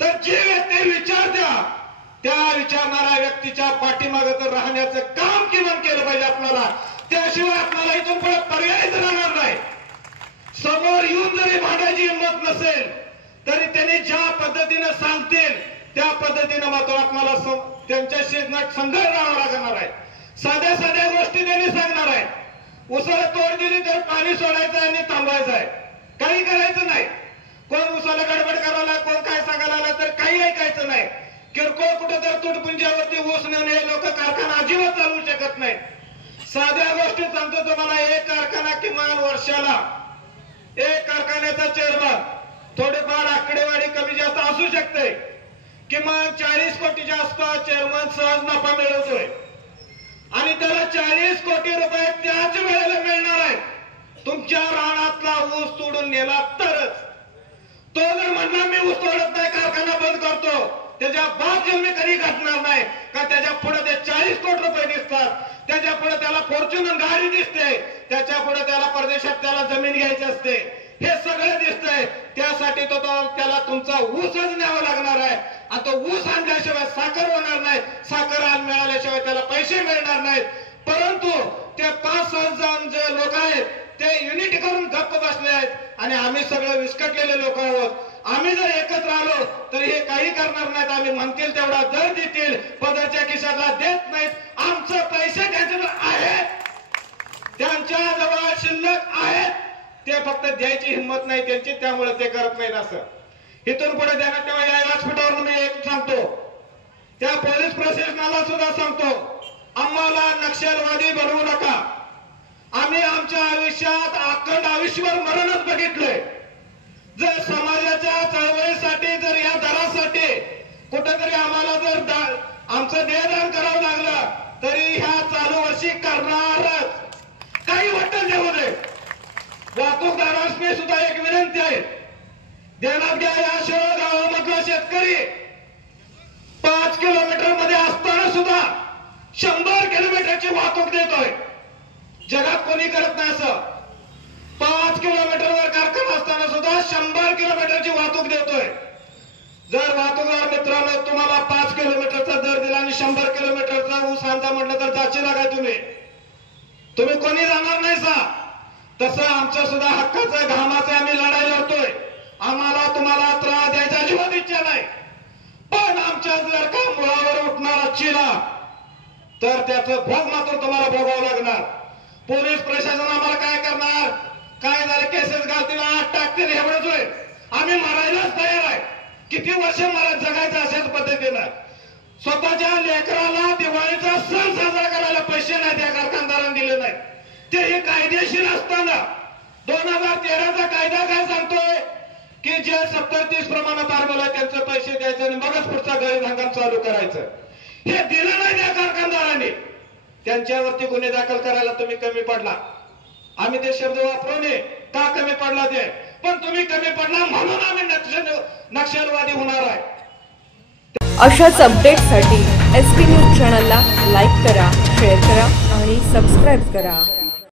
तर जे व्यक्ती विचार द्या त्या विचारणाऱ्या व्यक्तीच्या पाठीमागे तर राहण्याचं काम किमान केलं पाहिजे आपल्याला. त्याशिवाय आपल्याला इथून पुढे पर्यायच राहणार नाही. समोर येऊन जरी भांडायची हिंमत नसेल तरी त्यांनी ज्या पद्धतीने सांगतील त्या पद्धतीने मात्र आपल्याला त्यांच्याशी संघर्ष राहावा लागणार आहे. साध्या साध्या गोष्टी त्यांनी सांगणार आहे. उसाला तोड दिली तर पाणी सोडायचं आणि थांबायचं आहे, काही करायचं नाही. कोण उसाला गडबड करायला, कोण काय सांगायला तर काही ऐकायचं नाही. किरकोळ कुठे तर तुटपुंजावरती ऊस नेऊन हे लोक कारखाना अजिबात चालवू शकत नाही. साध्या गोष्टी सांगतो तुम्हाला. एक कारखाना किमान वर्षाला एक कारखान्याचा चेअरमन थोडेफार आकडेवारी कमी जास्त असू शकते, किमान 40 कोटीच्या आसपास चेअरमन सहज नफा मिळवतोय आणि त्याला 40 कोटी रुपये त्याच वेळेला मिळणार आहे तुमच्या रानातला ऊस तोडून नेला तरच. तो जर म्हणणार मी ऊस तोडत नाही, कारखाना बंद करतो, त्याच्या बाप जन्मी कधी घटणार नाही का. त्याच्या पुढे ते 40 कोटी रुपये दिसतात, त्याच्या पुढे त्याला फॉर्च्युनर गाडी दिसते, त्याच्या पुढे त्याला परदेशात त्याला जमीन घ्यायची असते, हे सगळं दिसतंय. त्यासाठी तो त्याला तुमचा ऊसच न्यावा लागणार आहे. आता ऊस आणल्याशिवाय साखर होणार नाही, साखर मिळाल्याशिवाय त्याला पैसे मिळणार नाहीत. परंतु ते 5-6 जण जे लोक आहेत ते युनिटी करून गप्प बसले आहेत आणि आम्ही सगळे विस्कटलेले लोक आहोत. आम्ही जर एकत्र आलो तर हे काही करणार नाहीत. आम्ही म्हणतील तेवढा दर देतील, पदरच्या खिशाला देत नाहीत. आमचे पैसे त्यांच्याजवळ आहेत, त्यांच्या जवळ शिल्लक आहेत, ते फक्त द्यायची हिंमत नाही त्यांची, त्यामुळे ते करत नाहीत. असं इथून पुढे ध्यानात ठेवा. या व्यासपीठावर मी एक सांगतो, त्या पोलीस प्रशासनाला सुद्धा सांगतो, आम्हाला नक्षलवादी बनवू नका. आम्ही आमच्या आयुष्यात अखंड आयुष्यभर मरणच बघितलंय. जर समाजाच्या चळवळीसाठी, जर या दरासाठी कुठेतरी आम्हाला जर आमचं देहदान करावं लागलं तरी ह्या चालू वर्षी करणारच. काही वाटत देऊ दे. वाहतूकदारांनी सुद्धा एक विनंती आहे, ध्यानात घ्या. या शिरोळ गावामधला शेतकरी 5 किलोमीटर मध्ये असताना सुद्धा 100 किलोमीटरची वाहतूक देतोय. जगात कोणी करत नाही असं. 5 किलोमीटरवर कारखाना असताना सुद्धा 100 किलोमीटरची वाहतूक देतोय. जर वाहतूकदार मित्रांनो तुम्हाला 5 किलोमीटरचा दर दिला आणि 100 किलोमीटरचा ऊस आणता म्हटलं तर जाशील काय तुम्ही कोणी जाणार नाही सा. तसं आमचं सुद्धा हक्काचं घामाचं आम्ही लढाई लढतोय. आम्हाला तुम्हाला त्रास द्यायचा अजिबात इच्छा नाही. पण आमच्या जर का मुळावर उठणार चिला तर त्याचं भोग मात्र तुम्हाला भोगावं लागणार. पोलीस प्रशासन आम्हाला काय करणार, काय झालं केसेस घालतील, आत टाकतील, एवढंच होय. आम्ही मरायलाच तयार आहे. किती वर्ष मला जगायचं अशाच पद्धतीनं. स्वतःच्या लेकराला दिवाळीचा सण साजरा करायला पैसे नाही त्या कारखानदारांनी दिले नाही. ते हे कायदेशीर असताना 2013चा कायदा काय सांगतोय की जे 70-30 प्रमाणे पारवलं त्यांचे पैसे द्यायचे आणि मगच पुढचा गरीब हंगाम चालू करायचं. हे दिलं नाही त्या कारखानदारांनी. त्यांच्यावरती गुन्हे दाखल करायला तुम्ही कमी पडला. आम्ही ते शब्द वापरू नये का कमी पडला ते, पण तुम्ही कमी पडला म्हणून आम्ही नक्षलवादी होणार आहे. अशाच अपडेटसाठी SP न्यूज चॅनलला लाईक करा, शेअर करा आणि सबस्क्राईब करा.